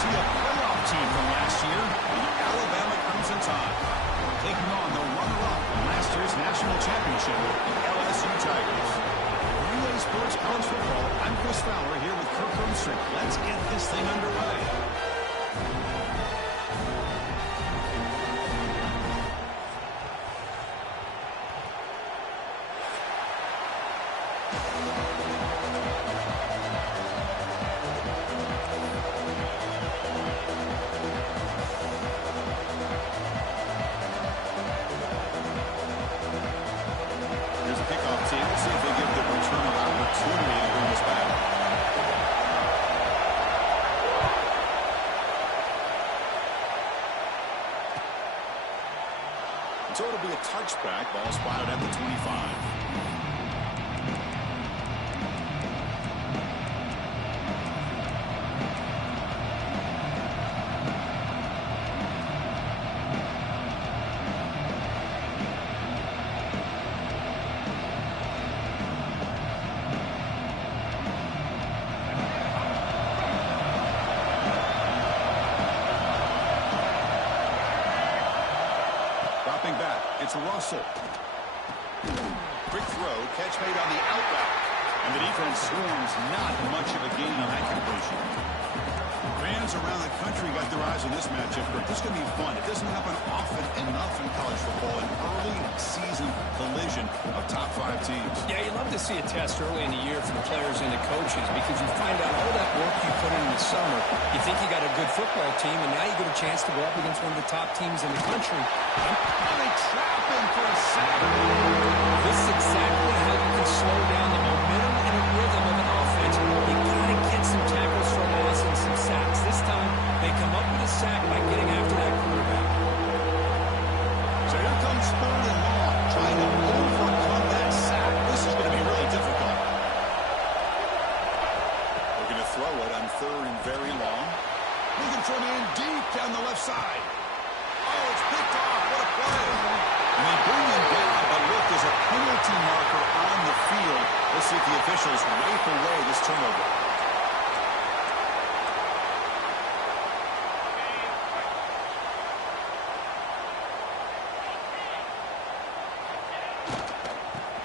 see a playoff team from last year, the Alabama Crimson Tide, taking on the runner-up in last year's national championship, the LSU Tigers. Relay Sports College Football, I'm Chris Fowler here with Kirk Armstrong. Let's get this thing underway. So it'll be a touchback. Ball spotted at the 25. It's Russell. Quick throw, catch made on the out route. And the defense swarms, not much of a gain on that completion. Fans around the country got their eyes on this matchup, but this is going to be fun. It doesn't happen often enough in college football, an early season collision of top 5 teams. Yeah, you love to see a test early in the year for the players and the coaches because you find out all that work you put in the summer. You think you got a good football team, and now you get a chance to go up against one of the top teams in the country. And they trap him for a sack. This is exactly how you can slow down the momentum and a rhythm of an offense. You got to get some tackles for loss and some sacks. This time, they come up with a sack by getting after that quarterback. So here comes 3rd and long, trying to overcome that sack. This is going to be really difficult. Looking to throw it on 3rd and very long. Looking for a man deep down the left side. Oh, it's picked off. What a play. And they bring him down, but look, there's a penalty marker on the field. Let's see if the officials wipe away this turnover.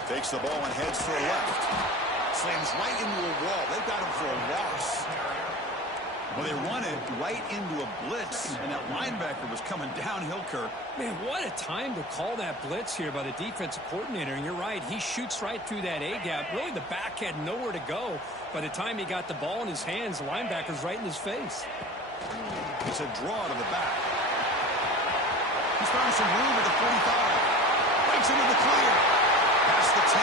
Takes the ball and heads to the left. Slams right into a wall. They've got him for a loss. Well, they run it right into a blitz, and that linebacker was coming downhill, Kirk. Man, what a time to call that blitz here by the defensive coordinator. And you're right, he shoots right through that A-gap. Really, the back had nowhere to go. By the time he got the ball in his hands, the linebacker's right in his face. It's a draw to the back. He's found some room at the 45. Breaks into the clear. Past the 10.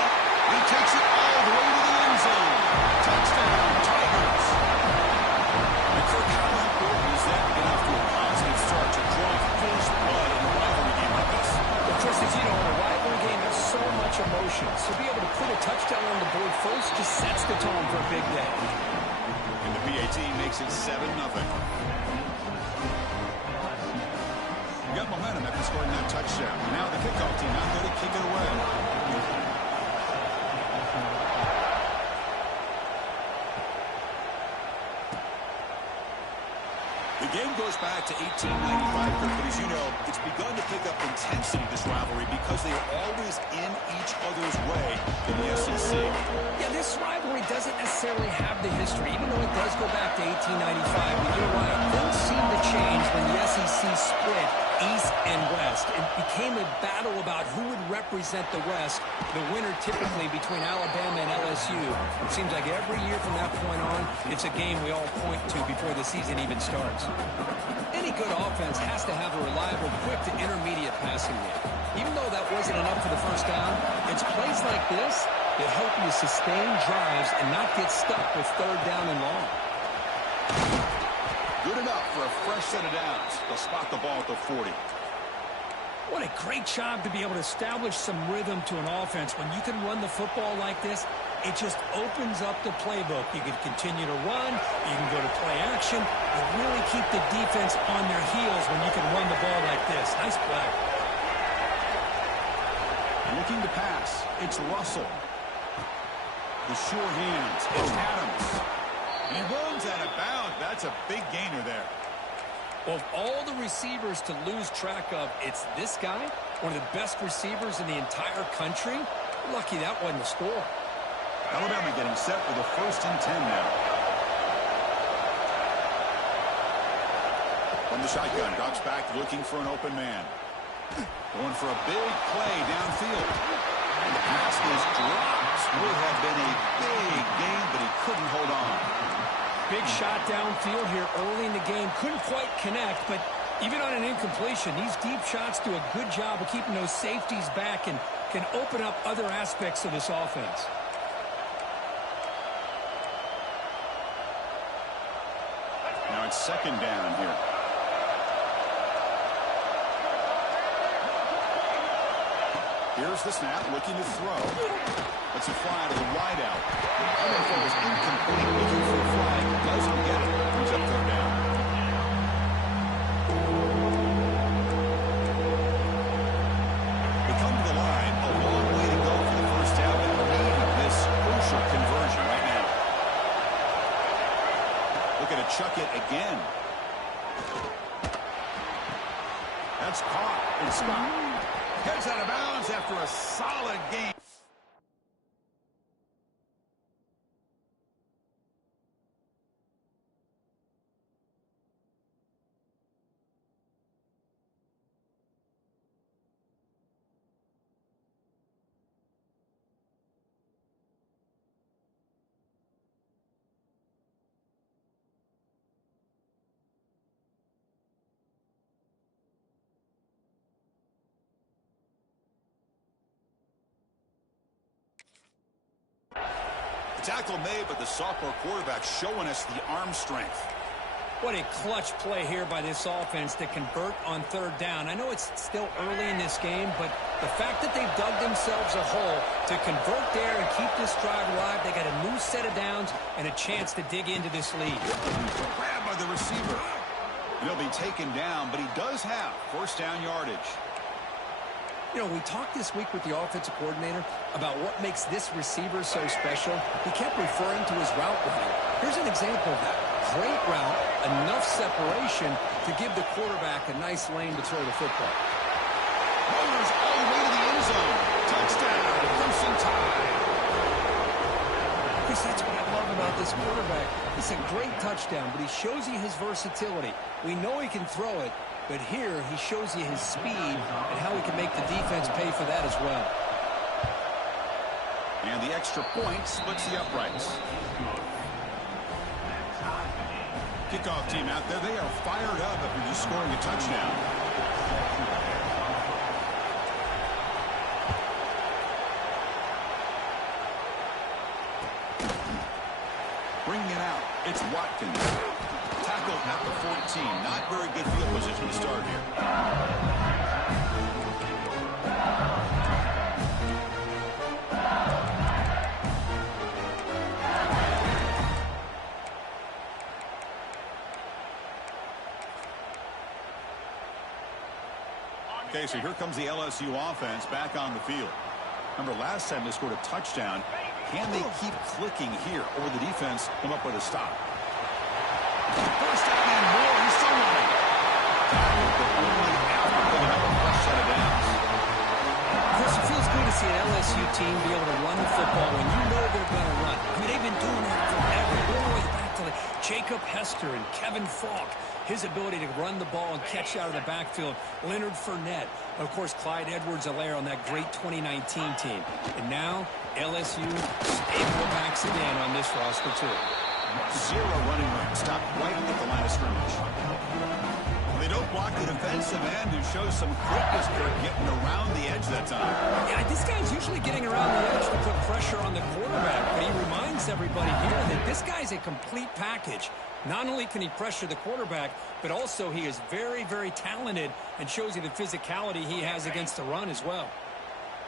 He takes it all the way to the end zone. Touchdown, Tigers. And Kirk, how important is that to get off to a positive start to draw first blood in a rivalry game like this? Well, Chris, as you know, in a rivalry game, there's so much emotion. So be able to put a touchdown on the board first just sets the tone for a big day. And the PAT makes it 7-0. You got momentum after scoring that touchdown. Now the kickoff team out there to kick it away. The game goes back to 1895, but as you know, it's begun to pick up intensity, this rivalry, because they are always in each other's way in the SEC. Yeah, this rivalry doesn't necessarily have the history, even though it does go back to 1895. But you're right, things seem to change when the SEC split East and West. It became a battle about who would represent the West, the winner typically between Alabama and LSU. It seems like every year from that point on, it's a game we all point to before the season even starts. Any good offense has to have a reliable, quick to intermediate passing game. Even though that wasn't enough for the first down, it's plays like this that help you sustain drives and not get stuck with 3rd down and long. Good enough for a fresh set of downs. They'll spot the ball at the 40. What a great job to be able to establish some rhythm to an offense. When you can run the football like this, it just opens up the playbook. You can continue to run. You can go to play action. You really keep the defense on their heels when you can run the ball like this. Nice play. Looking to pass. It's Russell. The sure hands. It's Adams. He runs out of bounds. That's a big gainer there. Well, of all the receivers to lose track of, it's this guy, one of the best receivers in the entire country. Lucky that wasn't the score. Alabama getting set for the 1st and 10 now. From the shotgun, drops back looking for an open man. Going for a big play downfield. And the pass is dropped. Would have been a big game, but he couldn't hold on. Big shot downfield here early in the game. Couldn't quite connect, but even on an incompletion, these deep shots do a good job of keeping those safeties back and can open up other aspects of this offense. Now it's 2nd down here. Here's the snap, looking to throw. Let's it fly to the wideout. Everything is incomplete, looking for a flag. Doesn't get it. Brings up 3rd down. We come to the line. A long way to go for the 1st down. And we need this crucial conversion right now. Looking to chuck it again. That's caught and stopped. Heads out of bounds after a solid game. Tackle made, but the sophomore quarterback showing us the arm strength. What a clutch play here by this offense to convert on 3rd down. I know it's still early in this game, but the fact that they've dug themselves a hole to convert there and keep this drive alive, they got a new set of downs and a chance to dig into this lead. Grabbed by the receiver. And he'll be taken down, but he does have 1st down yardage. You know, we talked this week with the offensive coordinator about what makes this receiver so special. He kept referring to his route running. Here's an example of that. Great route, enough separation to give the quarterback a nice lane to throw the football. Runners all the way to the end zone. Touchdown, Crimson Tide. Chris, that's what I love about this quarterback. It's a great touchdown, but he shows you his versatility. We know he can throw it, but here he shows you his speed and how he can make the defense pay for that as well. And the extra point splits the uprights. Kickoff team out there, they are fired up after just scoring a touchdown. Bringing it out, it's Watkins. Tackled at the 14. Not very good field position to start here. Okay, so here comes the LSU offense back on the field. Remember, last time they scored a touchdown. Can they keep clicking here, or will the defense come up with a stop? First down and more. He's still running. Tackled, but only after picking up a fresh set of downs. Chris, it feels good to see an LSU team be able to run the football when you know they're going to run. I mean, they've been doing that forever. All the way back to Jacob Hester and Kevin Falk. His ability to run the ball and catch out of the backfield. Leonard Fournette. Of course, Clyde Edwards-Helaire on that great 2019 team. And now, LSU stable backs again on this roster, too. Zero running room. Stopped right at the line of scrimmage. They don't block the defensive end who shows some quickness, Kirk, getting around the edge that time. Yeah, this guy's usually getting around the edge to put pressure on the quarterback, but he reminds everybody here that this guy's a complete package. Not only can he pressure the quarterback, but also he is very, very talented and shows you the physicality he has against the run as well.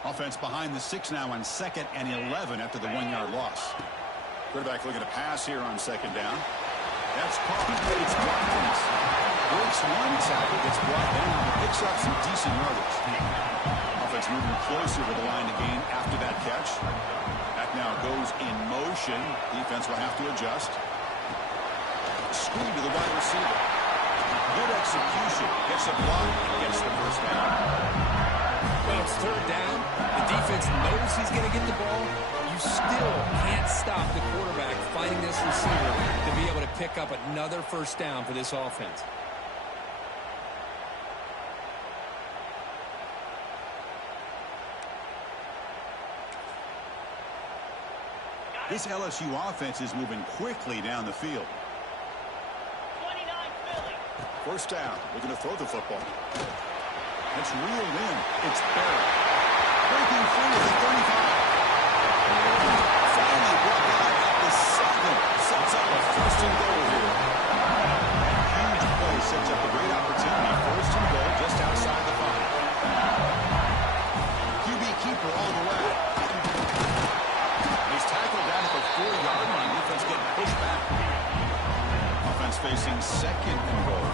Offense behind the 6 now on 2nd and 11 after the 1-yard loss. Quarterback looking to pass here on 2nd down. That's caught. It's Watkins. Breaks one tackle, gets brought down, picks up some decent yardage. Offense moving closer to the line to gain after that catch. Back now goes in motion. Defense will have to adjust. Screen to the wide receiver. Good execution. Gets a block and gets the first down. Well, it's third down. The defense knows he's going to get the ball. You still can't stop the quarterback finding this receiver to be able to pick up another first down for this offense. This LSU offense is moving quickly down the field. 29 Philly. First down. Looking to throw the football. It's reeled in. It's Barrett. Breaking free at the 35. Finally brought down at the 7. Sets up a first and goal here. That huge play sets up a great opportunity. First and goal just outside the 5. QB keeper all the way. He's tackled down at the 4-yard line. Defense getting pushed back. Offense facing second and goal.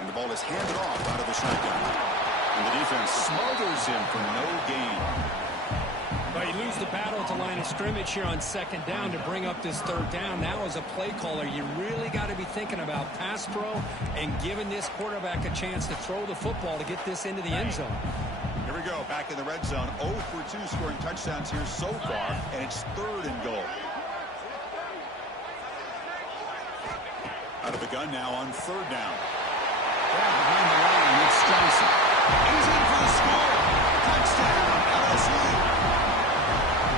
And the ball is handed off out of the shotgun. And the defense smothers him for no gain. But you lose the battle at the line of scrimmage here on second down to bring up this third down. Now as a play caller, you really got to be thinking about pass pro and giving this quarterback a chance to throw the football to get this into the end zone. Here we go, back in the red zone. 0 for 2 scoring touchdowns here so far, and it's third and goal. Out of the gun now on third down. Behind the line, it's Johnson. He's in for the score. Touchdown, LSU.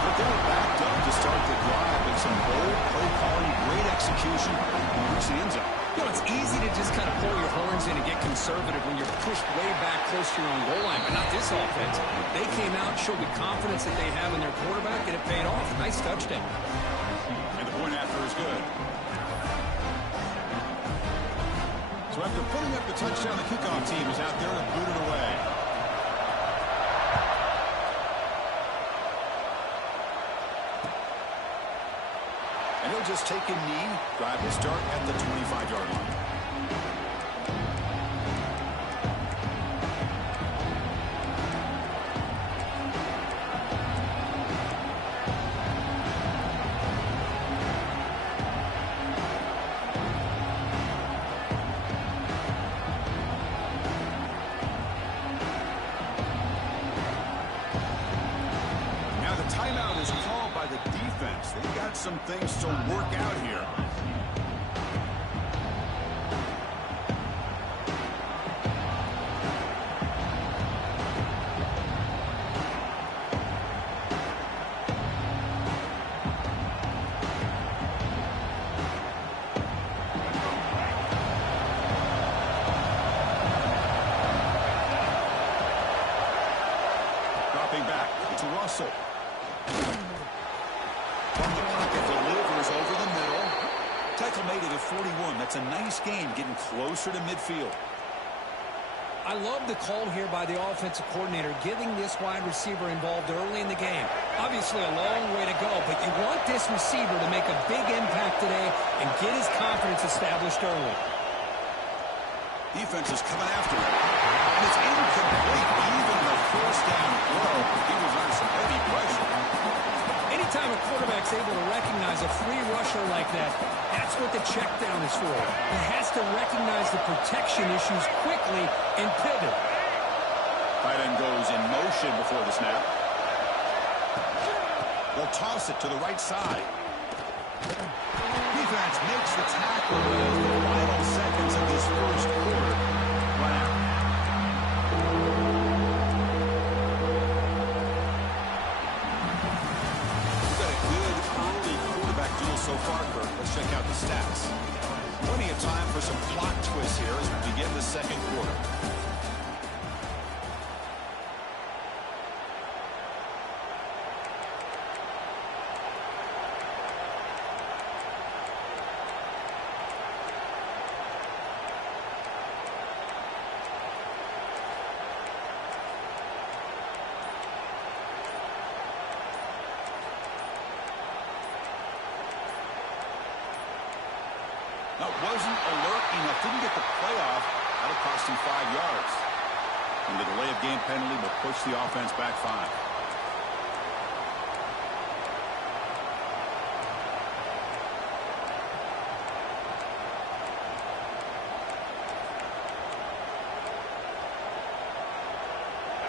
But they were backed up to start the drive with some bold play calling, great execution, and reach the end zone. You know, it's easy to just kind of pull your horns in and get conservative when you're pushed way back close to your own goal line, but not this offense. They came out, showed the confidence that they have in their quarterback, and it paid off. Nice touchdown. And the point after is good. So after putting up the touchdown, the kickoff team is out there to boot it away. And he'll just take a knee. Drive will start at the 25-yard line. Timeout is called by the defense. They've got some things to work out here. Dropping back, it's Russell. From the pocket, delivers over the middle. Tackle made it at 41. That's a nice gain, getting closer to midfield. I love the call here by the offensive coordinator, getting this wide receiver involved early in the game. Obviously a long way to go, but you want this receiver to make a big impact today and get his confidence established early. Defense is coming after him. And it's incomplete. Even the first down throw, he was under some heavy pressure. Anytime a quarterback's able to recognize a free rusher like that, that's what the check down is for. He has to recognize the protection issues quickly and pivot. Tight end goes in motion before the snap. They'll toss it to the right side. Defense makes the tackle with the final seconds of this first quarter. Run out. We've got a good early quarterback duel so far, Kirk. Let's check out the stats. Plenty of time for some plot twists here as we begin the second quarter. wasn't alert enough. Didn't get the playoff. That'll cost him 5 yards. And the delay of game penalty will push the offense back 5.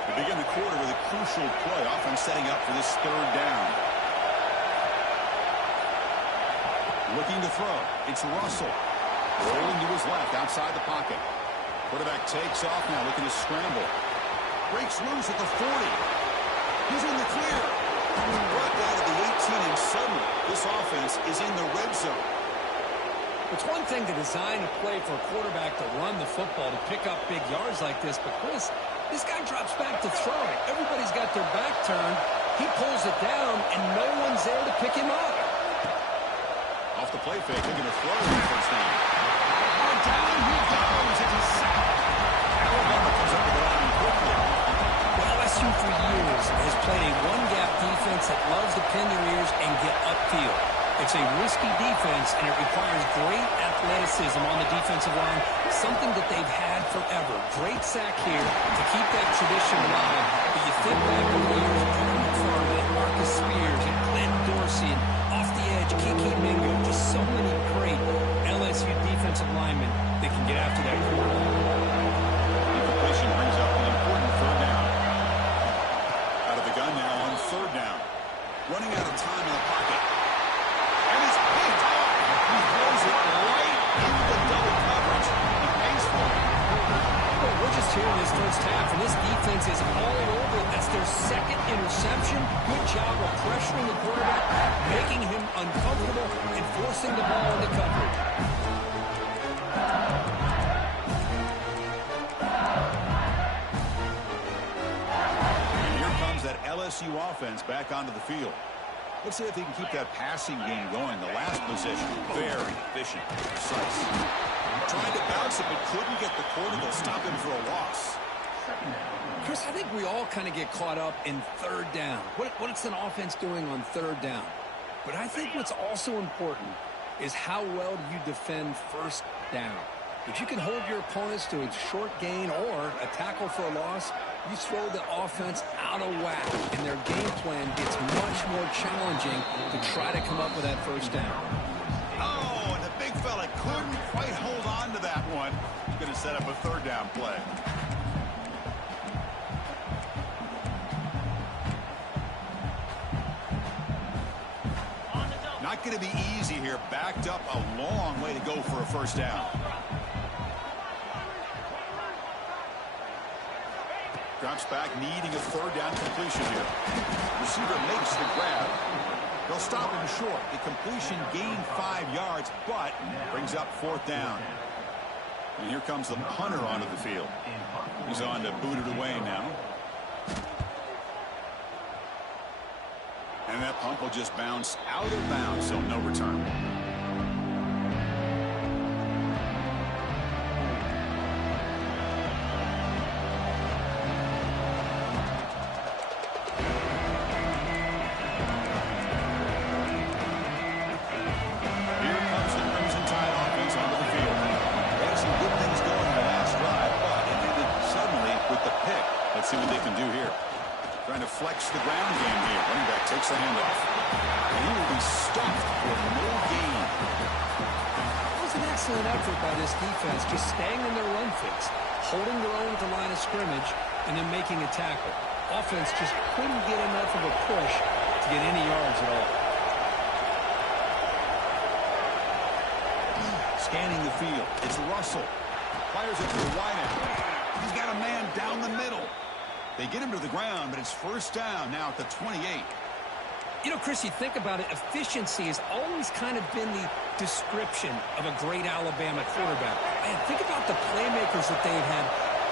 We begin the quarter with a crucial play. Offense setting up for this 3rd down. Looking to throw. It's Russell. Rolling to his left outside the pocket. Quarterback takes off now, looking to scramble. Breaks loose at the 40. He's in the clear. Brought down at the 18, and suddenly this offense is in the red zone. It's one thing to design a play for a quarterback to run the football, to pick up big yards like this, but Chris, this guy drops back to throw. Everybody's got their back turned. He pulls it down, and no one's there to pick him up. Off the play fake, looking to throw the first down. Oh, down he goes. It's a sack. Alabama comes up with the line quickly. Well, LSU for years has played a one-gap defense that loves to pin their ears and get upfield. It's a risky defense, and it requires great athleticism on the defensive line, something that they've had forever. Great sack here to keep that tradition alive. But you think back over the years, Jordan Farley and Marcus Spears and Glenn Dorsey and off the edge, Kiki Mingo, just so many great LSU defensive linemen that can get after that quarterback. Incompletion brings up an important 3rd down. Out of the gun now on 3rd down. Running out of time in the pocket. And it's picked off. He throws it right into the double coverage. He pays for it. Well, we're just here in this first half, and this defense is all over it. That's their 2nd interception. Good job of pressuring the quarterback, making him uncomfortable, and forcing the ball into coverage. And here comes that LSU offense back onto the field. Let's see if they can keep that passing game going. The last possession, very efficient, precise. Tried to bounce it, but couldn't get the corner. They'll stop him for a loss. Chris, I think we all kind of get caught up in 3rd down. What's an offense doing on 3rd down? But I think what's also important is how well do you defend 1st down. If you can hold your opponents to a short gain or a tackle for a loss, you throw the offense out of whack, and their game plan gets much more challenging to try to come up with that 1st down. Oh, and the big fella couldn't quite hold on to that one. He's going to set up a 3rd down play. Not going to be easy here. Backed up a long way to go for a 1st down. Drops back, needing a 3rd down completion here. Receiver makes the grab. They'll stop him short. The completion gained 5 yards, but brings up 4th down. And here comes the punter onto the field. He's on to boot it away now. And that punt will just bounce out of bounds, so no return. Flex the ground game here. Running back takes the handoff. And he will be stuffed for no gain. It was an excellent effort by this defense, just staying in their run fix, holding their own at the line of scrimmage, and then making a tackle. Offense just couldn't get enough of a push to get any yards at all. Scanning the field. It's Russell. Fires it to the wide end. He's got a man down the middle. They get him to the ground, but it's 1st down now at the 28. You know, Chris, you think about it, efficiency has always kind of been the description of a great Alabama quarterback. Man, think about the playmakers that they've had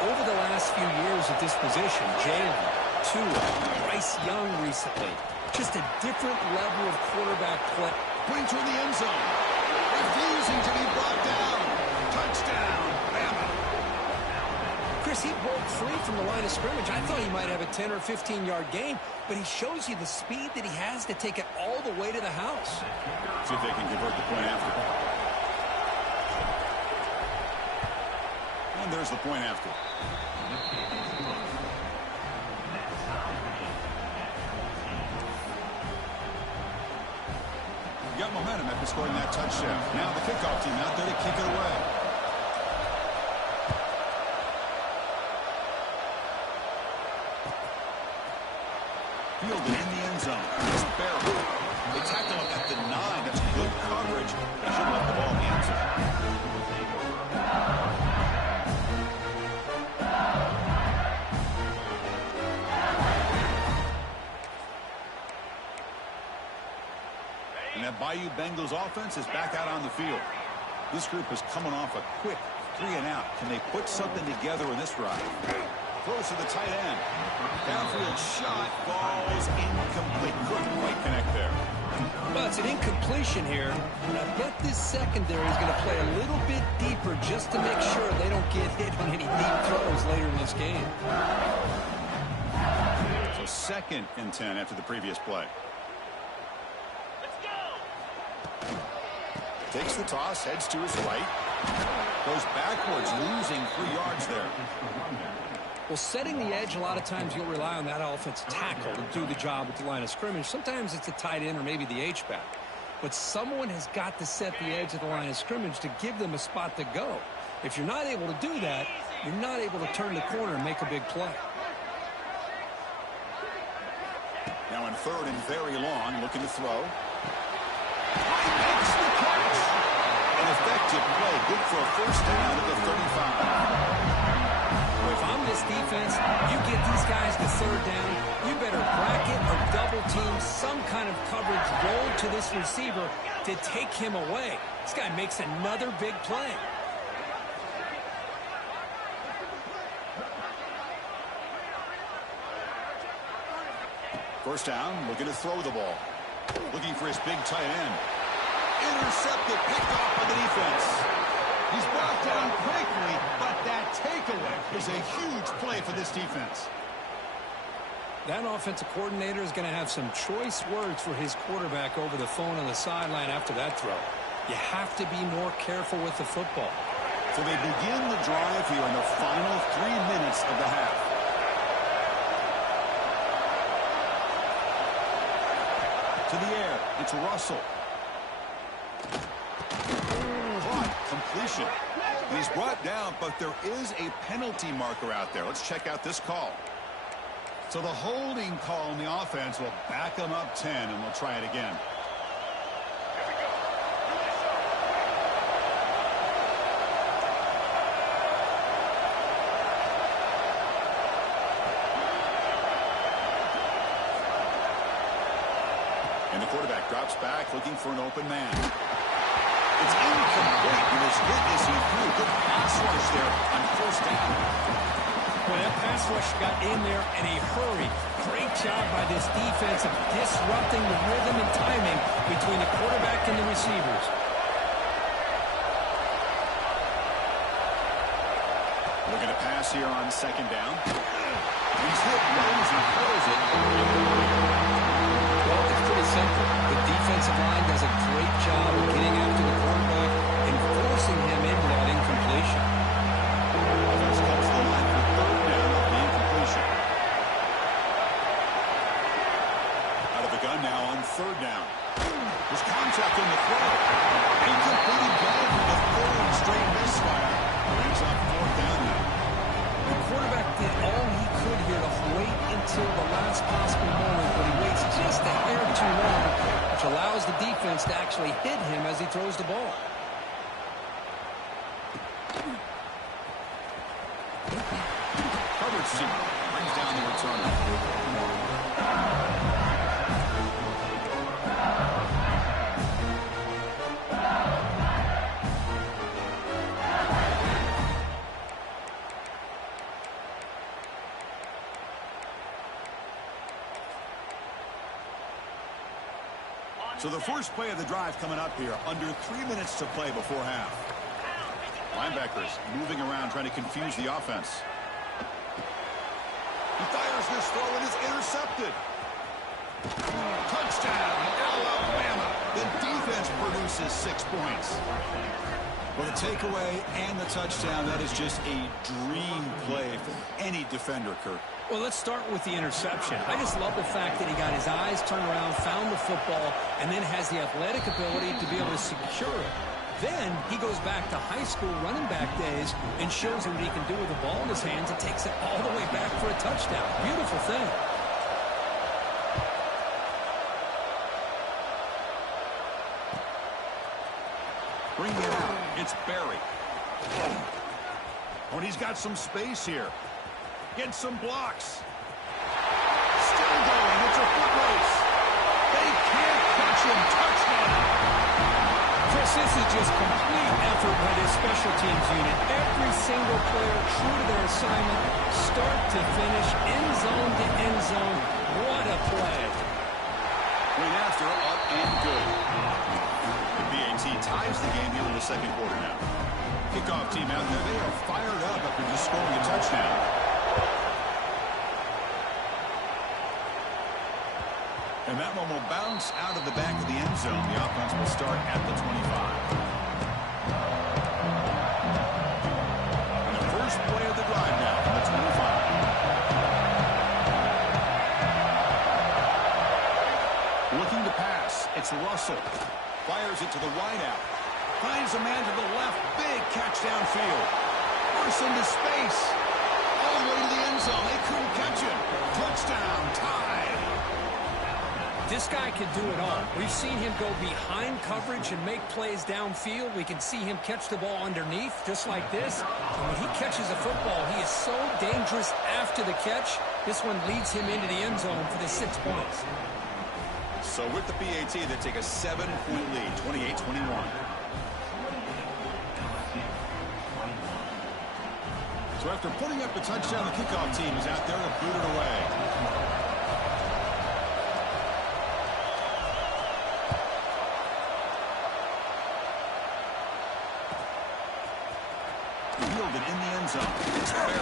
over the last few years at this position. Jalen, Tua, Bryce Young recently. Just a different level of quarterback play. Putting toward the end zone. Refusing to be brought down. Touchdown, Bama. Chris, he broke free from the line of scrimmage. I thought he might have a 10 or 15-yard gain, but he shows you the speed that he has to take it all the way to the house. See if they can convert the point after. And there's the point after. You got momentum after scoring that touchdown. Now the kickoff team out there to kick it away. Fielded in the end zone. Just barely. They tackle him at the 9. That's good coverage. They should let the ball in the end zone. And that Bayou Bengals offense is back out on the field. This group is coming off a quick 3-and-out. Can they put something together in this drive? Throws to the tight end. Downfield shot falls incomplete. Couldn't quite connect there. Well, it's an incompletion here. And I bet this secondary is going to play a little bit deeper just to make sure they don't get hit on any deep throws later in this game. So 2nd and 10 after the previous play. Takes the toss, heads to his right. Goes backwards, losing 3 yards there. Well, setting the edge, a lot of times you'll rely on that offensive tackle to do the job at the line of scrimmage. Sometimes it's the tight end or maybe the H-back. But someone has got to set the edge of the line of scrimmage to give them a spot to go. If you're not able to do that, you're not able to turn the corner and make a big play. Now in 3rd and very long, looking to throw. Makes the catch. An effective play, good for a first down at the 35. If I'm this defense, you get these guys to 3rd down, you better bracket or double team some kind of coverage roll to this receiver to take him away. This guy makes another big play. First down, looking to throw the ball. Looking for his big tight end. Intercepted, picked off by the defense. He's brought down quickly, but that takeaway is a huge play for this defense. That offensive coordinator is going to have some choice words for his quarterback over the phone on the sideline after that throw. You have to be more careful with the football. So they begin the drive here in the final 3 minutes of the half. To the air, it's Russell. Caught, completion. And he's brought down, but there is a penalty marker out there. Let's check out this call. So the holding call on the offense will back them up 10, and we'll try it again. And the quarterback drops back, looking for an open man. It's incomplete, and as good as he threw, good pass rush there on first down. Well, that pass rush got in there in a hurry. Great job by this defense of disrupting the rhythm and timing between the quarterback and the receivers. Looking to pass here on 2nd down. He's hit, runs, and throws it. Well, it's pretty simple. The defensive line does a great job of getting after the quarterback and forcing him into that incompletion. Offense comes to the line for 3rd down on the incompletion. Out of the gun now on 3rd down. There's contact on the throw. Incomplete again for the 3rd straight misfire. Brings up 4th down now. The quarterback did all he could here to wait until the last possible moment, but he waits just a hair too long, which allows the defense to actually hit him as he throws the ball. Coverage team brings down the returner. So the first play of the drive coming up here, under 3 minutes to play before half. Linebackers moving around, trying to confuse the offense. He fires this throw and is intercepted. Touchdown, Alabama. The defense produces his 6 points. Well, the takeaway and the touchdown, that is just a dream play for any defender, Kurt. Well, let's start with the interception. I just love the fact that he got his eyes turned around, found the football, and then has the athletic ability to be able to secure it. Then he goes back to high school running back days and shows him what he can do with the ball in his hands and takes it all the way back for a touchdown. Beautiful thing. Bring it out. It's Barry. Oh, and he's got some space here. Get some blocks. Still going. It's a foot race. They can't catch him. Touchdown. Chris, this is just complete effort by this special teams unit. Every single player true to their assignment, start to finish, end zone to end zone. What a play. Point after, up and good. The BAT ties the game here in the second quarter now. Kickoff team out there, they are fired up after just scoring a touchdown. And that one will bounce out of the back of the end zone. The offense will start at the 25. And the first play of the drive now from the 25. Looking to pass. It's Russell. Fires it to the wide out. Finds a man to the left. Big catch downfield. Force into space. All the way to the end zone. They couldn't catch him. Touchdown. Tied. This guy can do it all. We've seen him go behind coverage and make plays downfield. We can see him catch the ball underneath, just like this. And when he catches a football, he is so dangerous after the catch. This one leads him into the end zone for the 6 points. So with the BAT, they take a 7-point lead, 28-21. So after putting up the touchdown, the kickoff team is out there to boot it away. Fielded in the end zone. It's Barry.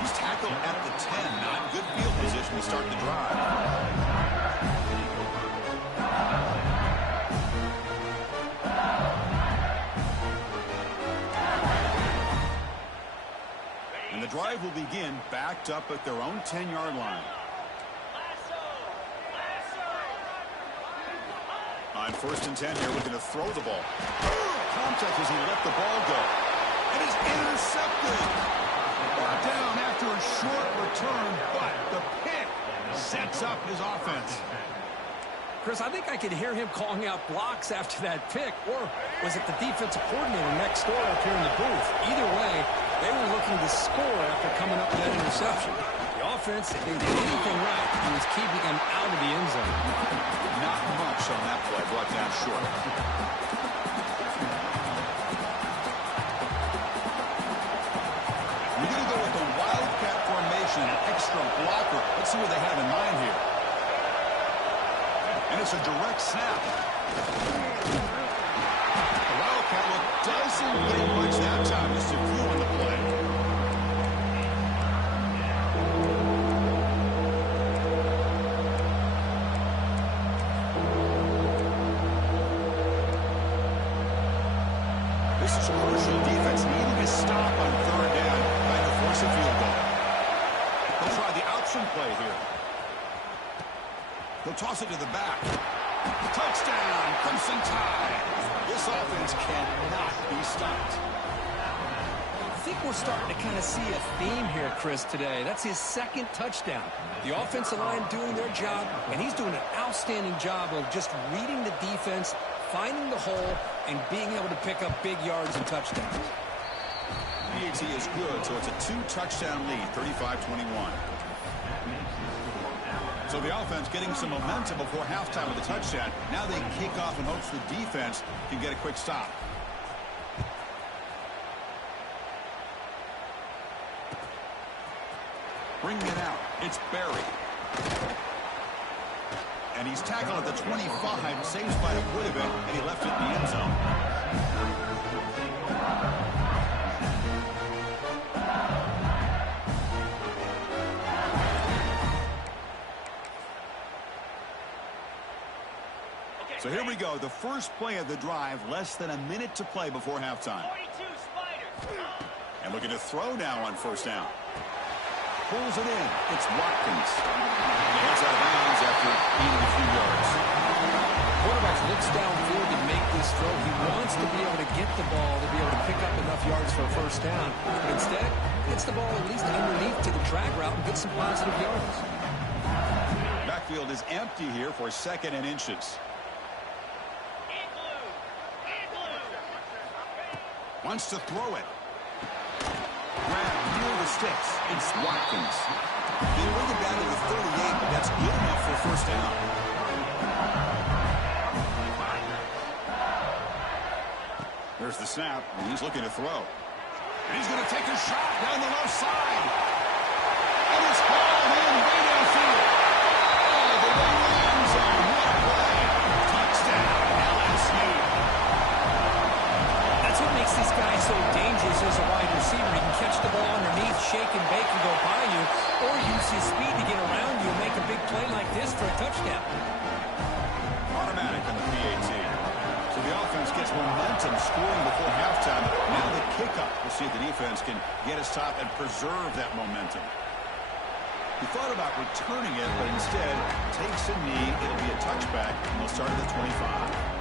He's tackled at the 10. Not in good field position to start the drive. And the drive will begin backed up at their own 10-yard line. On 1st and 10 here, looking to throw the ball. Contact as he let the ball go. It is intercepted. Brought down after a short return, but the pick sets up his offense. Chris, I think I could hear him calling out blocks after that pick, or was it the defensive coordinator next door up here in the booth? Either way, they were looking to score after coming up with that interception. The offense, if they did anything right, he was keeping them out of the end zone. Not much on that play, brought down short. We're going to go with the Wildcat formation, an extra blocker. Let's see what they have in mind here. And it's a direct snap. The Wildcat look doesn't get much that time. Just a few on the play. This is crucial defense needing a stop on 3rd down, trying to force a field goal. They'll try the option play here. They'll toss it to the back. Touchdown, Crimson Tide. This offense cannot be stopped. I think we're starting to kind of see a theme here, Chris, today. That's his 2nd touchdown. The offensive line doing their job, and he's doing an outstanding job of just reading the defense, finding the hole, and being able to pick up big yards and touchdowns. BAT is good, so it's a 2-touchdown lead, 35-21. So the offense getting some momentum before halftime with a touchdown. Now they kick off in hopes the defense can get a quick stop. Bringing it out, it's Barry. And he's tackled at the 25, same spot it would have been, and he left it in the end zone. So here we go. The first play of the drive, less than a minute to play before halftime. 42 Spiders. And looking to throw now on first down. Pulls it in. It's Watkins. And he heads out of bounds after gaining a few yards. Quarterback looks downfield to make this throw. He wants to be able to get the ball to be able to pick up enough yards for a first down. But instead, gets the ball at least underneath to the drag route and gets some positive yards. Backfield is empty here for 2nd and inches. Wants to throw it. Grab near the sticks. It's Watkins. They bring it down to the 38, but that's good enough for a first down. There's the snap, and he's looking to throw. And he's going to take a shot down the left side. And it's hauled in way downfield. Oh, the way to the end zone. What a play. Touchdown, LSU. That's what makes this guy so dangerous as a wide receiver. He can catch the ball underneath, shake and bake and go by you, or use his speed to get around you and make a big play like this for a touchdown. Automatic on the PAT. So the offense gets momentum scoring before halftime. Now the kickoff. We'll see if the defense can get his top and preserve that momentum. He thought about returning it, but instead takes a knee. It'll be a touchback, and they'll start at the 25.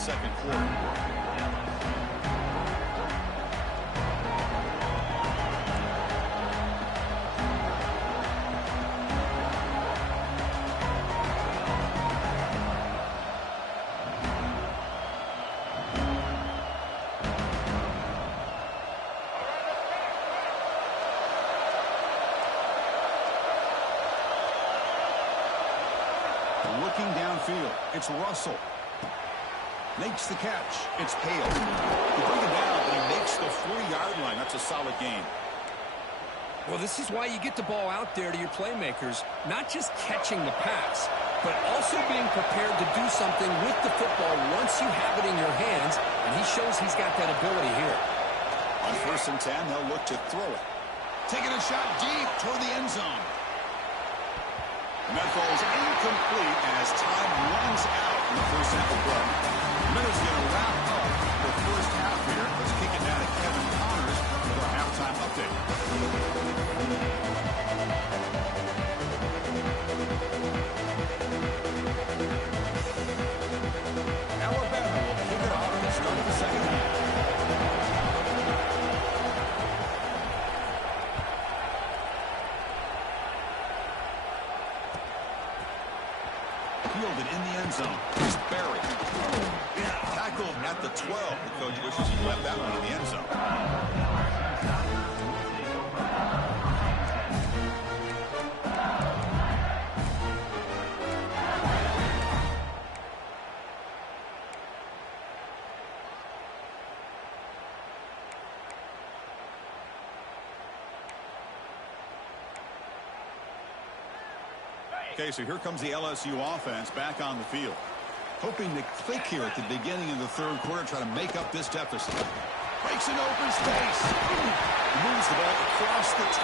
Second quarter. Looking downfield, it's Russell. Makes the catch. It's Hale. He bring it down, but he makes the 4-yard line. That's a solid gain. Well, this is why you get the ball out there to your playmakers, not just catching the pass, but also being prepared to do something with the football once you have it in your hands, and he shows he's got that ability here. On 1st and 10, they'll look to throw it. Taking a shot deep toward the end zone. And that falls incomplete as time runs out in the first half of play. Miller's going to wrap up the first half here. Let's kick it down to Kevin Connors with our halftime update. Alabama will kick it off at the start of the second half. Fielded in the end zone. It's Barry. Tackled at the 12. The coach wishes he left that one in the end zone. Okay, so here comes the LSU offense back on the field. Hoping to click here at the beginning of the third quarter, try to make up this deficit. Breaks into open space. Moves the ball across the 20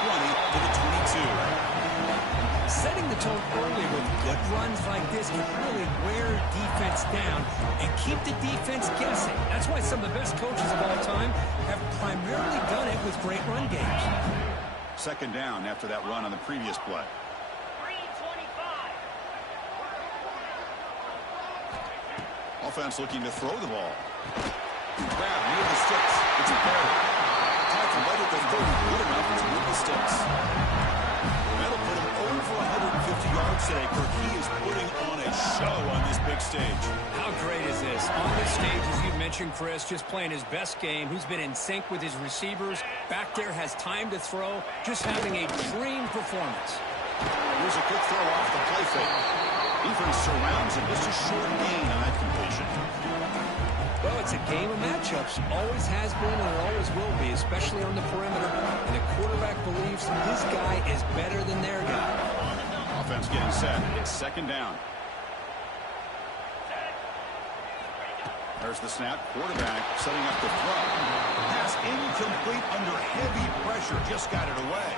to the 22. Setting the tone early with good runs like this can really wear defense down and keep the defense guessing. That's why some of the best coaches of all time have primarily done it with great run games. Second down after that run on the previous play. Offense looking to throw the ball. Grab near the sticks. It's a Barry. Tackle right at the 30. Good enough to move the sticks. That'll put him over 150 yards today. Kirk, he is putting on a show on this big stage. How great is this? On this stage, as you mentioned, Chris, just playing his best game. He's been in sync with his receivers. Back there, has time to throw. Just having a dream performance. Here's a quick throw off the play fake. Defense surrounds him. Just a short gain on that completion. Well, It's a game of matchups. Always has been and it always will be, especially on the perimeter. And the quarterback believes his guy is better than their guy. Offense getting set. It's second down. There's the snap. Quarterback setting up the throw. Pass incomplete under heavy pressure. Just got it away.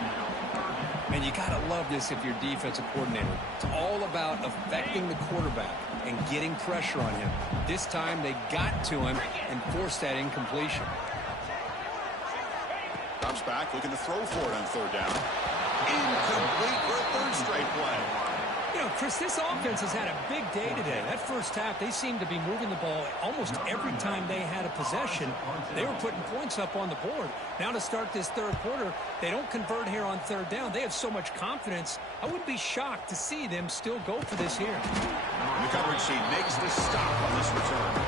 And you got to love this if you're defensive coordinator. It's all about affecting the quarterback and getting pressure on him. This time they got to him and forced that incompletion. Drops back, looking to throw for it on third down. Incomplete for a third straight play. You know, Chris, this offense has had a big day today. That first half, they seemed to be moving the ball almost every time they had a possession. They were putting points up on the board. Now to start this third quarter, they don't convert here on third down. They have so much confidence. I wouldn't be shocked to see them still go for this here. The coverage sheet makes the stop on this return.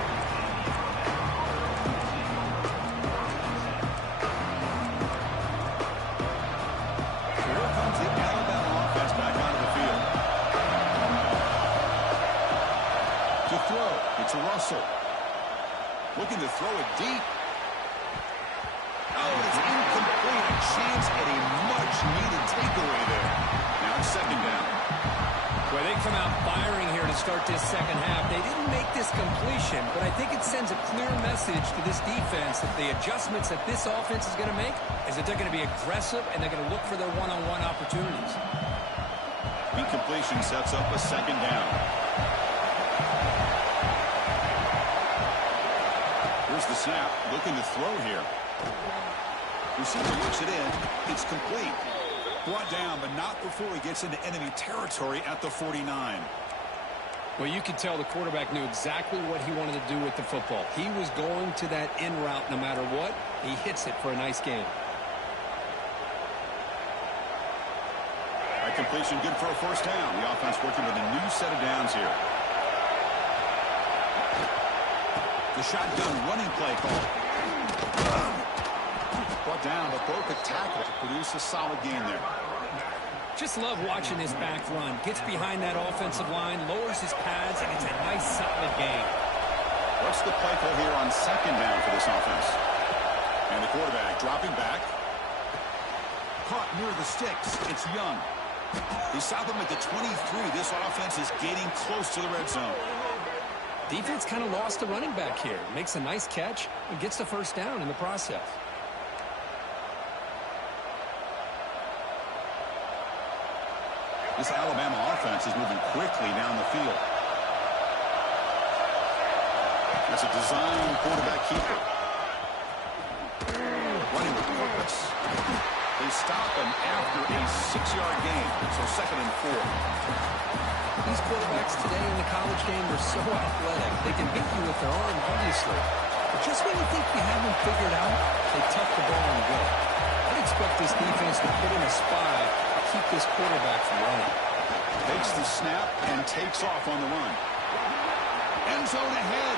To Russell. Looking to throw it deep. Oh, it's incomplete. A chance at a much-needed takeaway there. Now it's second down. Well, they come out firing here to start this second half. They didn't make this completion, but I think it sends a clear message to this defense that the adjustments that this offense is going to make is that they're going to be aggressive and they're going to look for their one-on-one opportunities. Incompletion sets up a second down. Here's the snap, looking to throw here. Receiver looks it in. It's complete. Brought down, but not before he gets into enemy territory at the 49. Well, you could tell the quarterback knew exactly what he wanted to do with the football. He was going to that in route no matter what. He hits it for a nice gain. By completion, good for a first down. The offense working with a new set of downs here. The shotgun running play call. Brought down, but broke a tackle to produce a solid gain there. Just love watching this back run. Gets behind that offensive line, lowers his pads, and it's a nice solid gain. What's the play call here on second down for this offense? And the quarterback dropping back. Caught near the sticks. It's Young. They stop him at the 23. This offense is getting close to the red zone. Defense kind of lost the running back here. Makes a nice catch and gets the first down in the process. This Alabama offense is moving quickly down the field. That's a design quarterback keeper. Running with purpose. They stop him after a 6-yard gain, so second and 4. These quarterbacks today in the college game are so athletic. They can beat you with their arm, obviously. But just when you think you have them figured out, they tuck the ball and go. I'd expect this defense to put in a spy to keep this quarterback from running. Takes the snap and takes off on the run. End zone ahead.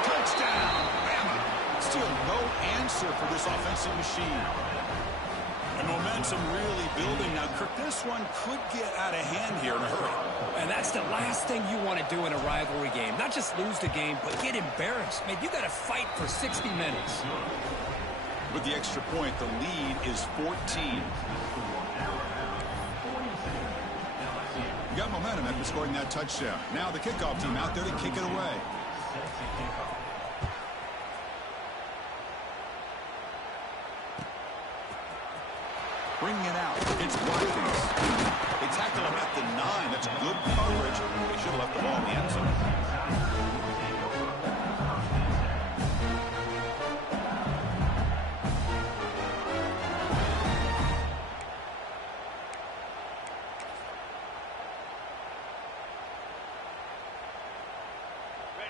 Touchdown, Bama. Still no answer for this offensive machine. And momentum really building. Now, Kirk, this one could get out of hand here in a hurry. And that's the last thing you want to do in a rivalry game. Not just lose the game, but get embarrassed. Man, you got to fight for 60 minutes. With the extra point, the lead is 14. You got momentum after scoring that touchdown. Now the kickoff team out there to kick it away. Bringing it out. It's Watkins. They tackle him at the 9. That's good coverage. They should have left the ball in the end zone.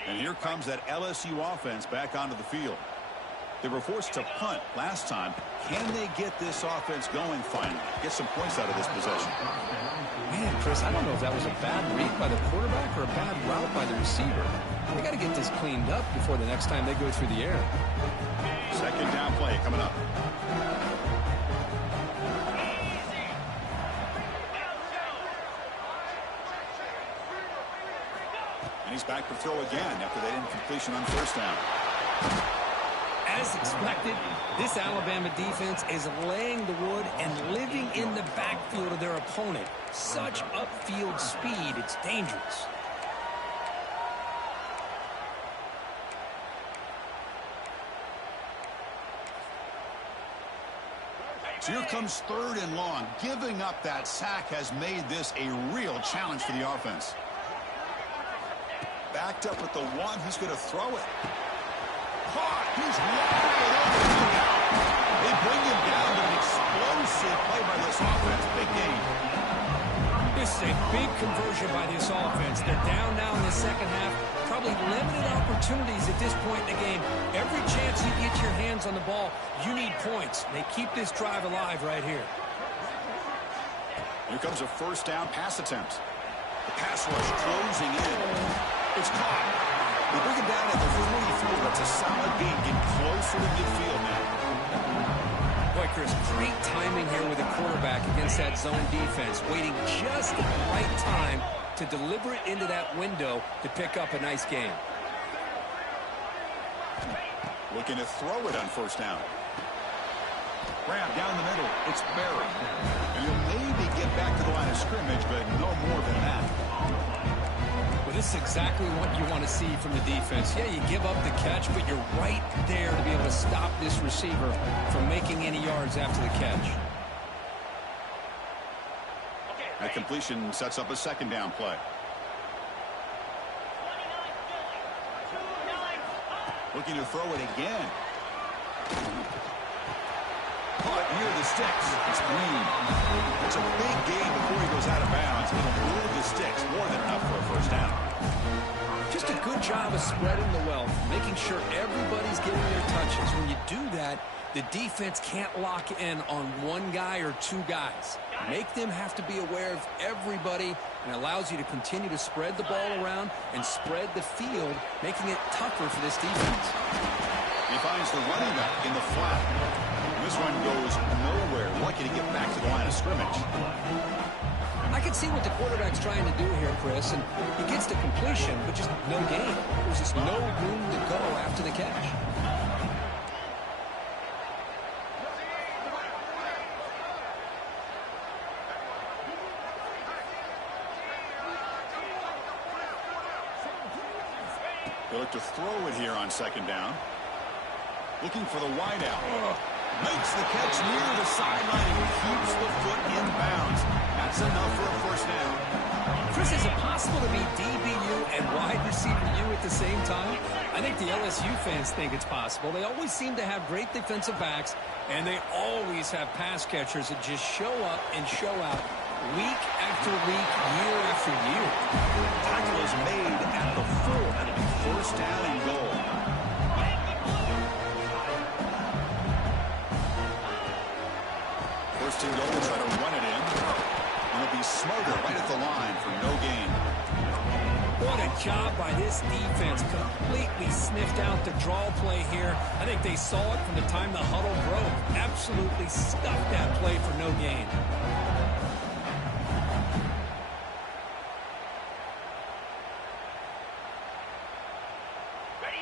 And here comes that LSU offense back onto the field. They were forced to punt last time. Can they get this offense going finally? Get some points out of this possession. Man, Chris, I don't know if that was a bad read by the quarterback or a bad route by the receiver. They got to get this cleaned up before the next time they go through the air. Second down play coming up. And he's back to throw again after that incompletion on first down. As expected, this Alabama defense is laying the wood and living in the backfield of their opponent. Such upfield speed, it's dangerous. So here comes 3rd and long. Giving up that sack has made this a real challenge for the offense. Backed up at the 1. He's going to throw it. Caught. He's wide open now. They bring him down, but an explosive play by this offense. Big game. This is a big conversion by this offense. They're down now in the second half. Probably limited opportunities at this point in the game. Every chance you get your hands on the ball, you need points. They keep this drive alive right here. Here comes a 1st down pass attempt. The pass rush closing in. It's caught. They bring him down at the 44. That's a solid gain. Getting closer to midfield now. Boy, Chris, great timing here with the quarterback against that zone defense. Waiting just at the right time to deliver it into that window to pick up a nice game. Looking to throw it on 1st down. Grab down the middle. It's Barry. And he'll maybe get back to the line of scrimmage, but no more than that. Well, this is exactly what you want to see from the defense. Yeah, you give up the catch, but you're right there to be able to stop this receiver from making any yards after the catch. That completion sets up a 2nd down play. Looking to throw it again. Caught near the sticks. It's Green. It's a big gain before he goes out of bounds. It'll move the sticks. More than enough for a 1st down. Just a good job of spreading the wealth, making sure everybody's getting their touches. When you do that, the defense can't lock in on one guy or 2 guys. Make them have to be aware of everybody, and allows you to continue to spread the ball around and spread the field, making it tougher for this defense. He finds the running back in the flat. This one goes nowhere. Lucky to get back to the line of scrimmage. I can see what the quarterback's trying to do here, Chris, and he gets the completion, but just no gain. There's just no room to go after the catch. They look to throw it here on 2nd down. Looking for the wideout. Makes the catch near the sideline and keeps the foot in bounds. That's enough for a 1st down. Chris, is it possible to be DBU and wide receiver U at the same time? I think the LSU fans think it's possible. They always seem to have great defensive backs, and they always have pass catchers that just show up and show out week after week, year after year. Tackle is made at the 4. That'll be 1st down and goal. 1st and goal, try to run it in. And it'll be Smarter right at the line for no gain. What a job by this defense. Completely sniffed out the draw play here. I think they saw it from the time the huddle broke. Absolutely stuffed that play for no gain.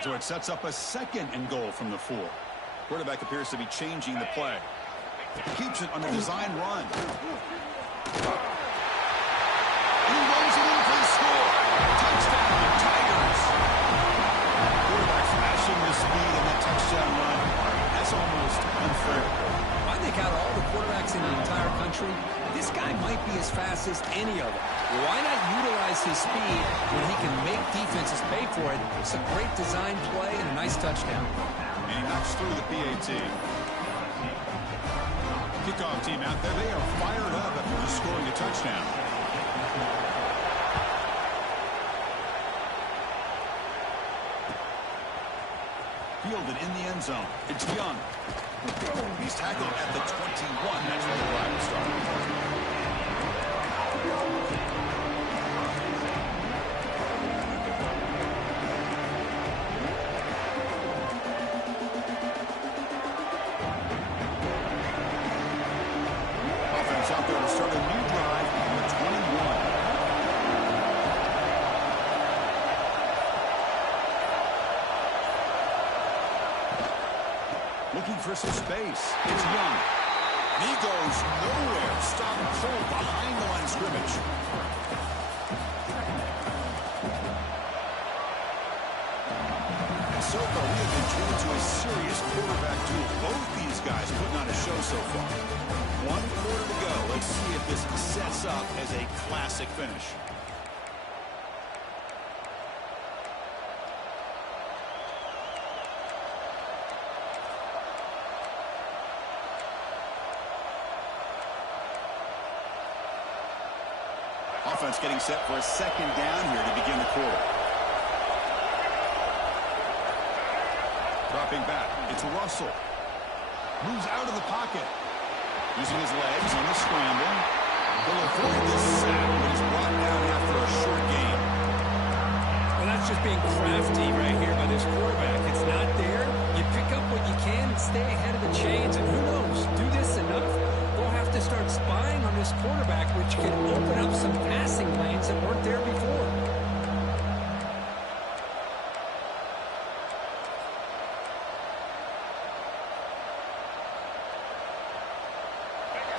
So it sets up a 2nd and goal from the 4. Quarterback appears to be changing the play. Keeps it on a design run. He runs it in for the score. Touchdown, Tigers. Quarterback flashing the speed in that touchdown run. That's almost unfair. I think out of all the quarterbacks in the entire country, this guy might be as fast as any of them. Why not utilize his speed when he can make defenses pay for it? It's a great design play and a nice touchdown. And he knocks through the PAT. Kickoff team out there, they are fired up after just scoring a touchdown. Fielded in the end zone. It's Young. He's tackled at the 21. That's where the drive will start. Offense out there to start a new drive on the 21. Looking for some space. It's Young. And he goes nowhere. Stop pulled behind the line of scrimmage. And so far, we have been tuned to a serious quarterback duel. Both these guys putting on a show so far. 1 quarter to go. Let's see if this sets up as a classic finish. Offense getting set for a second down here to begin the quarter. Dropping back. It's Russell. Moves out of the pocket. Using his legs on the scramble. Will avoid this sack, but he's brought down after a short game. Well, that's just being crafty right here by this quarterback. It's not there. You pick up what you can and stay ahead of the chains. And who knows, do this enough, they'll have to start spying on this quarterback, which can open up some passing lanes that weren't there before.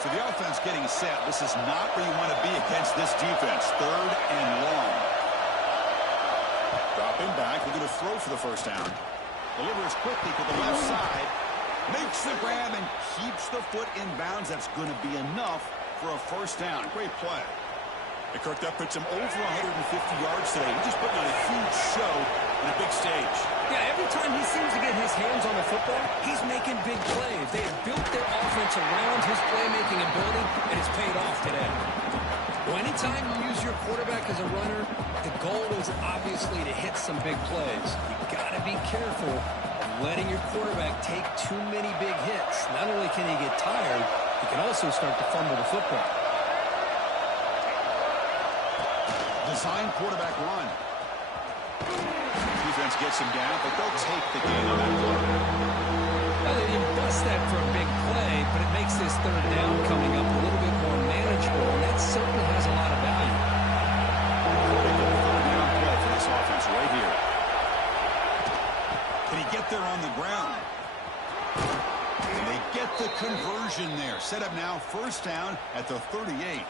So the offense getting set. This is not where you want to be against this defense. 3rd and long. Dropping back. We're going to throw for the first down. Delivers quickly to the left side. Makes the grab and keeps the foot in bounds. That's going to be enough for a first down. Great play. And Kirk, that puts him over 150 yards today. He's just putting on a huge show on a big stage. Yeah, every time he seems to get his hands on the football, he's making big plays. They have built their offense around his playmaking ability, and it's paid off today. Well, anytime you use your quarterback as a runner, the goal is obviously to hit some big plays. You got to be careful of letting your quarterback take too many big hits. Not only can he get tired, he can also start to fumble the football. Design quarterback run. Defense gets him down, but they'll take the gain on that play. Well, they didn't bust that for a big play, but it makes this 3rd down coming up a little bit more manageable, and that certainly has a lot of value. Big 3rd down play for this offense right here. Can he get there on the ground? And they get the conversion there. Set up now, first down at the 38.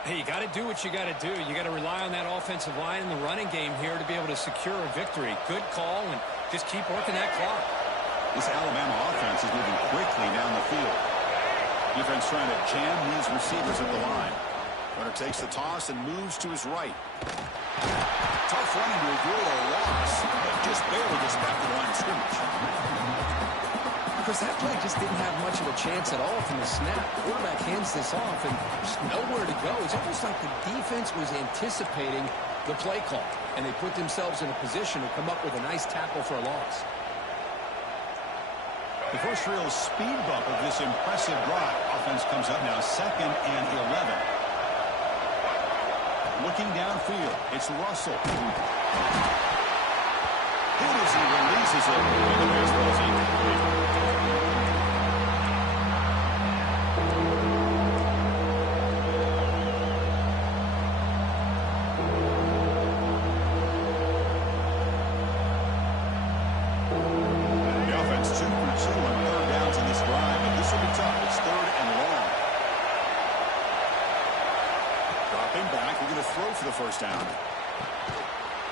Hey, you got to do what you got to do. You got to rely on that offensive line in the running game here to be able to secure a victory. Good call, and just keep working that clock. This Alabama offense is moving quickly down the field. Defense trying to jam these receivers at the line. Runner takes the toss and moves to his right. Tough running to avoid a loss, but just barely gets back to the line of scrimmage. Because that play just didn't have much of a chance at all from the snap. Quarterback hands this off, and just nowhere to go. It's almost like the defense was anticipating the play call, and they put themselves in a position to come up with a nice tackle for a loss. The first real speed bump of this impressive drive. Offense comes up now 2nd and 11. Looking downfield, it's Russell. Hit as he releases it. And the baseball is incomplete. The offense 2 for 2 on 3rd downs in this drive, but this will be tough. It's 3rd and long. Dropping back, we're going to throw for the first down.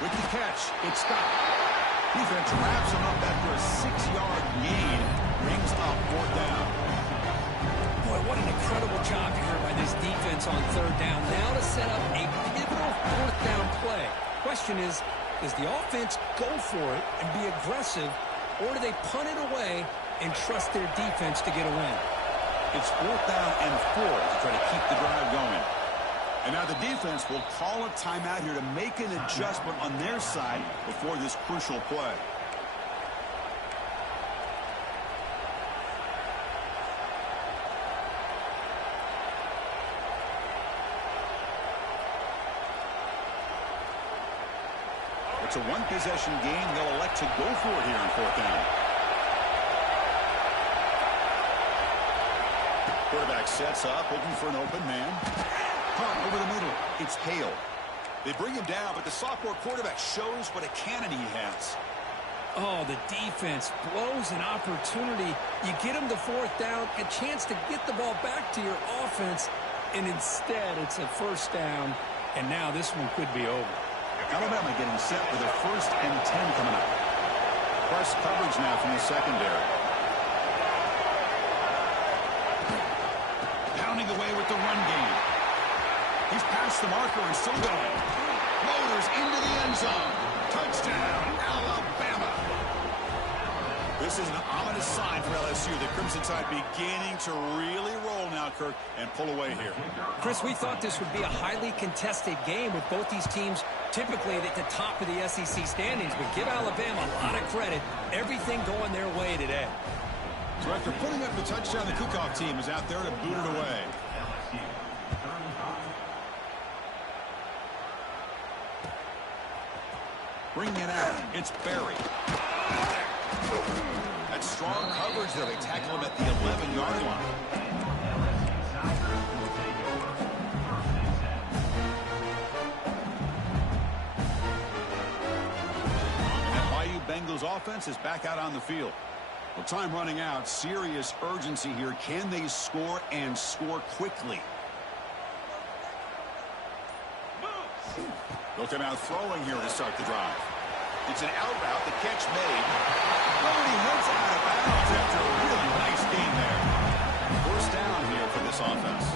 With the catch, it's stopped. Defense wraps him up after a 6-yard gain. Brings up 4th down. Boy, what an incredible job here by this defense on 3rd down. Now to set up a pivotal 4th down play. Question is, does the offense go for it and be aggressive, or do they punt it away and trust their defense to get a win? It's 4th down and 4 to try to keep the drive going. And now the defense will call a timeout here to make an adjustment on their side before this crucial play. It's a one-possession game. They'll elect to go for it here on 4th down. Quarterback sets up, looking for an open man. Punt over the middle. It's Hale. They bring him down, but the sophomore quarterback shows what a cannon he has. Oh, the defense blows an opportunity. You get them to fourth down, a chance to get the ball back to your offense, and instead it's a first down, and now this one could be over. Alabama getting set with a 1st and 10 coming up. Press coverage now from the secondary. Pounding away with the run game. He's past the marker and still going. Motors into the end zone. Touchdown, Alabama. This is an ominous sign for LSU. The Crimson Tide beginning to really roll now, Kirk, and pull away here. Chris, we thought this would be a highly contested game with both these teams typically at the top of the SEC standings, but give Alabama a lot of credit. Everything going their way today. So after putting up the touchdown, the kickoff team is out there to boot it away. Bringing it out, it's Barry. That's strong coverage there. They tackle him at the 11-yard line. Bengals offense is back out on the field. Well, time running out. Serious urgency here. Can they score and score quickly? They'll come out throwing here to start the drive. It's an out route. The catch made. Brody heads out of bounds after a really nice game there. First down here for this offense.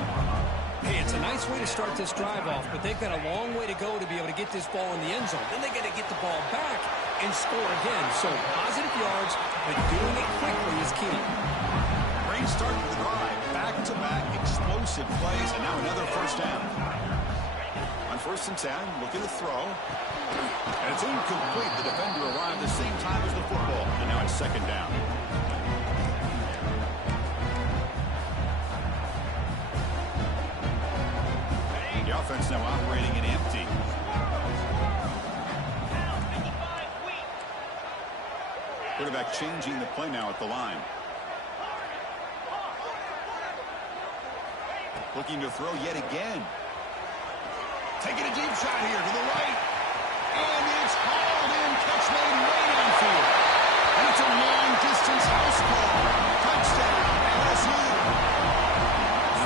Hey, it's a nice way to start this drive off, but they've got a long way to go to be able to get this ball in the end zone. Then they got to get the ball back and score again. So positive yards, but doing it quickly is key. Great start to the drive. Back-to-back explosive plays, and now another first down. On 1st and 10, looking to throw. And it's incomplete. The defender arrived the same time as the football, and now it's 2nd down. The offense now operating in empty. Quarterback changing the play now at the line. Looking to throw yet again. Taking a deep shot here to the right. And it's hauled in. Catch made way downfield. And it's a long-distance house call. Touchdown, LSU.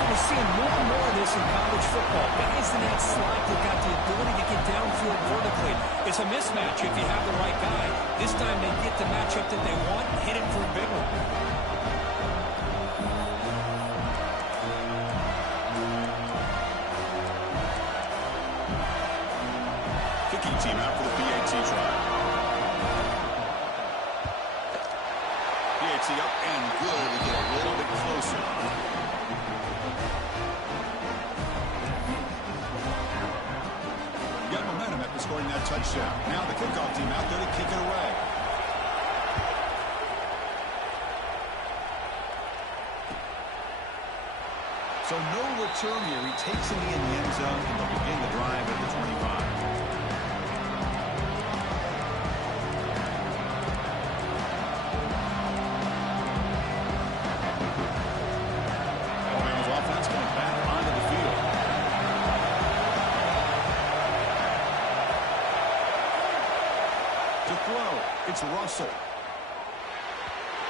We're seeing more and more of this in college football. Guys in that slot that got the ability to get downfield vertically. It's a mismatch if you have the right guy. This time they get the matchup that they want, hit it for a big one. Kicking team out for the PAT try. PAT up and good to get a little bit closer. Got momentum after scoring that touchdown. Now the kickoff team out there to kick it away. So no return here. He takes it in the end zone, and they'll begin the drive at the 25. Alabama's offense coming back onto the field. To throw, it's Russell.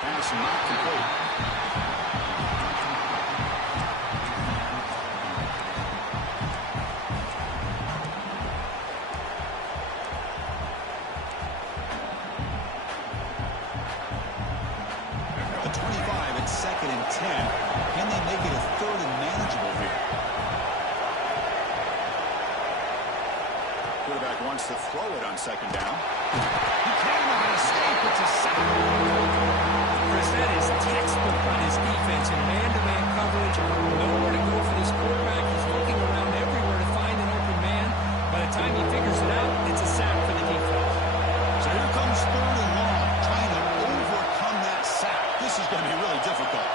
Pass not complete. The 25, it's 2nd and 10. Can they make it a 3rd and manageable here? Quarterback wants to throw it on 2nd down. He can't make an escape. It's a sack. Chris, that is textbook on his defense in man-to-man coverage. Nowhere to go for this quarterback. He's looking around everywhere to find an open man. By the time he figures it out, it's a sack for the defense. So here comes 3rd and long, trying to overcome that sack. This is going to be really difficult.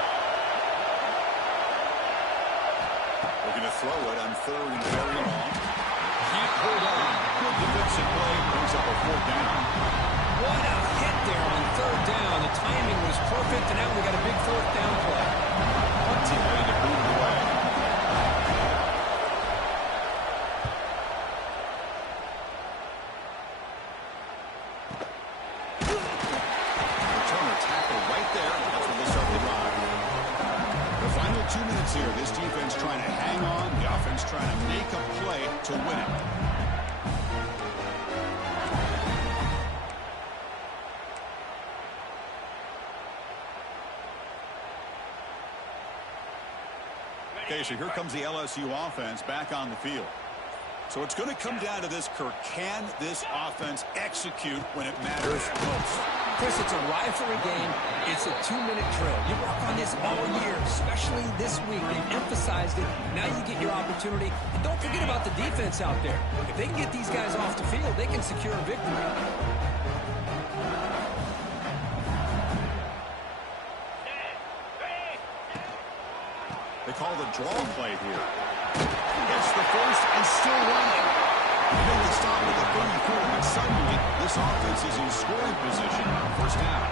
Looking to throw it on 3rd and very long. Can't hold on. Good defensive play. Brings up a 4th down. What a hit there on 3rd down. The timing was perfect, and now we got a big 4th down play. One team ready to boot it away. 2 minutes here. This defense trying to hang on. The offense trying to make a play to win it. Okay, so here comes the LSU offense back on the field. So it's going to come down to this, Kirk. Can this offense execute when it matters most? Chris, it's a rivalry game. It's a 2-minute drill. You work on this all year, especially this week. They've emphasized it. Now you get your opportunity. And don't forget about the defense out there. If they can get these guys off the field, they can secure a victory. They call the draw play here. Gets the first and still running. They make the stop at the 34, but suddenly this offense is in scoring position on first down.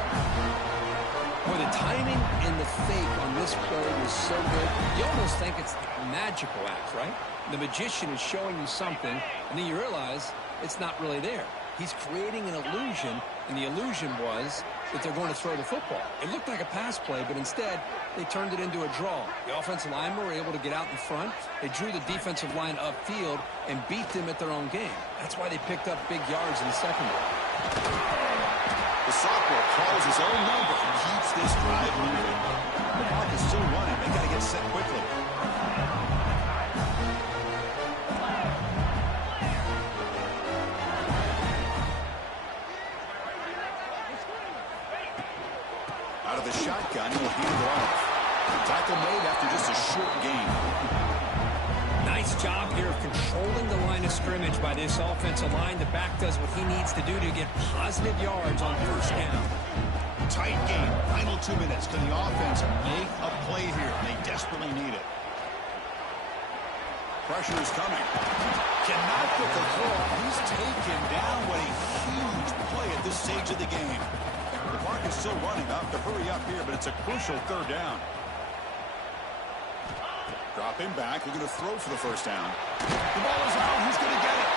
Boy, the timing and the fake on this play was so good. You almost think it's a magical act, right? The magician is showing you something, and then you realize it's not really there. He's creating an illusion, and the illusion was that they're going to throw the football. It looked like a pass play, but instead, they turned it into a draw. The offensive linemen were able to get out in front. They drew the defensive line upfield and beat them at their own game. That's why they picked up big yards in the secondary. The sophomore calls his own number and keeps this drive moving. The clock is still running. They got to get set quickly. Out of the shotgun, he'll hand it off. Tackle made after just a short gain. Nice job here of controlling the line of scrimmage by this offensive line. The back does what he needs to do to get positive yards on first down. Tight game. Final 2 minutes. Can the offense make a play here? They desperately need it. Pressure is coming. Cannot get the throw. He's taken down. What a huge play at this stage of the game. The clock is still running up to hurry up here, but it's a crucial third down. Drop him back. Looking to throw for the first down. The ball is out. Who's going to get it?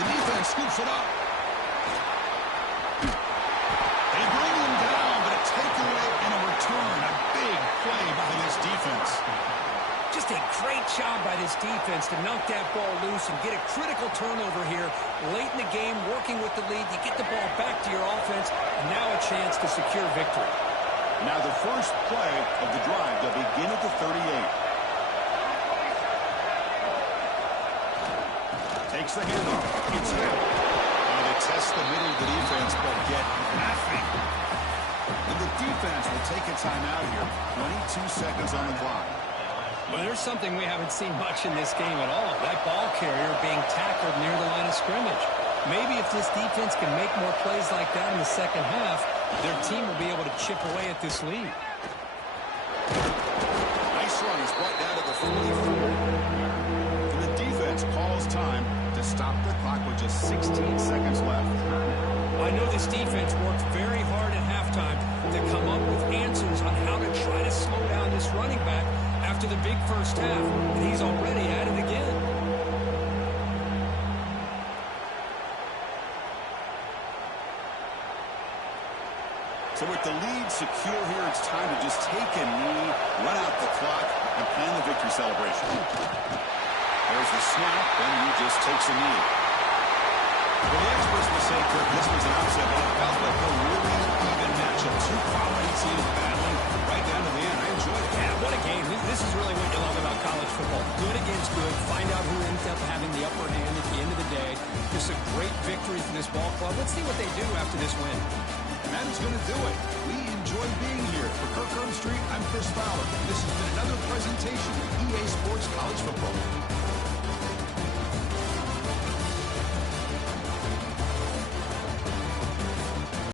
The defense scoops it up. They bring him down, but a takeaway and a return. A big play by this defense. Just a great job by this defense to knock that ball loose and get a critical turnover here late in the game, working with the lead. You get the ball back to your offense, and now a chance to secure victory. Now the first play of the drive. They'll begin at the 38. Takes the handoff. It's him. And they test the middle of the defense, but get nothing. And the defense will take a timeout here. 22 seconds on the clock. Well, there's something we haven't seen much in this game at all. That ball carrier being tackled near the line of scrimmage. Maybe if this defense can make more plays like that in the second half, their team will be able to chip away at this lead. Nice run. He's brought down to the 44. And the defense calls time to stop the clock with just 16 seconds left. I know this defense worked very hard at halftime to come up with answers on how to try to slow down this running back after the big first half, and he's already at it again. So with the lead secure here, it's time to just take a knee, run out the clock, and plan the victory celebration. There's the snap, and he just takes a knee. Well, the experts will say, Kirk, this was an upset, but it felt like a really even matchup. Two quality teams battling right down to the end. I enjoyed it. Yeah, what a game. This is really what you love about college football. Good against good. Find out who ends up having the upper hand at the end of the day. Just a great victory for this ball club. Let's see what they do after this win. And that is going to do it. We enjoy being here. For Kirk Street, I'm Chris Fowler. This has been another presentation of EA Sports College Football.